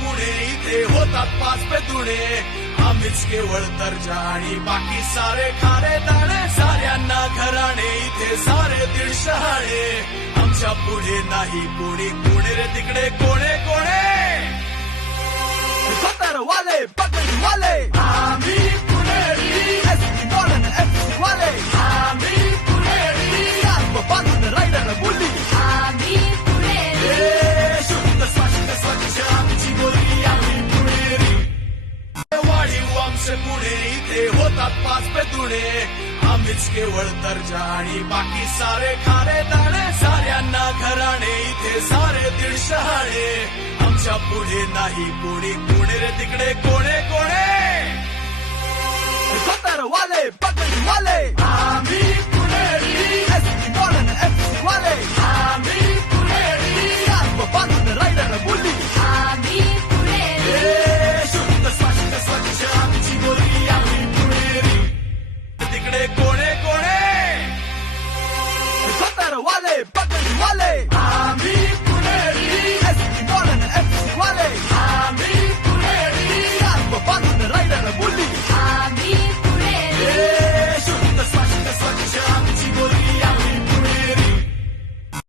पुणे इथे होतात 5 पे दुणे आम्हीच केवळ दर्जा आणि बाकी सारे खारे दाणे साऱ्यांना घराणे इथे सारे दीड शहाणे आमच्या पुढे नाही कोणी पुणे रे तिकडे कोणे कोणे वाले पकडी वाले आम्ही पुणेरी एसटी मॉडर्न एफसी वाले आम्ही पुणेरी बाजून रायडर बोलली आम्ही पुणेरी शुद्ध स्वच्छ आमची बोली आम्ही पुणेरी वाढीव आमचे पुणे इथे होतात 5 पे दुणे आम्हीच केवळ दर्जा आणि बाकी सारे खारे दाणे साऱ्यांना घराणे इथे सारे दीड शहाणे आमच्या पुढे नाही कोणी पुणे रे तिकडे कोणे कोणे वाले पकडी वाले आम्ही पुणेरी एसटी मॉडर्न एफसी वाले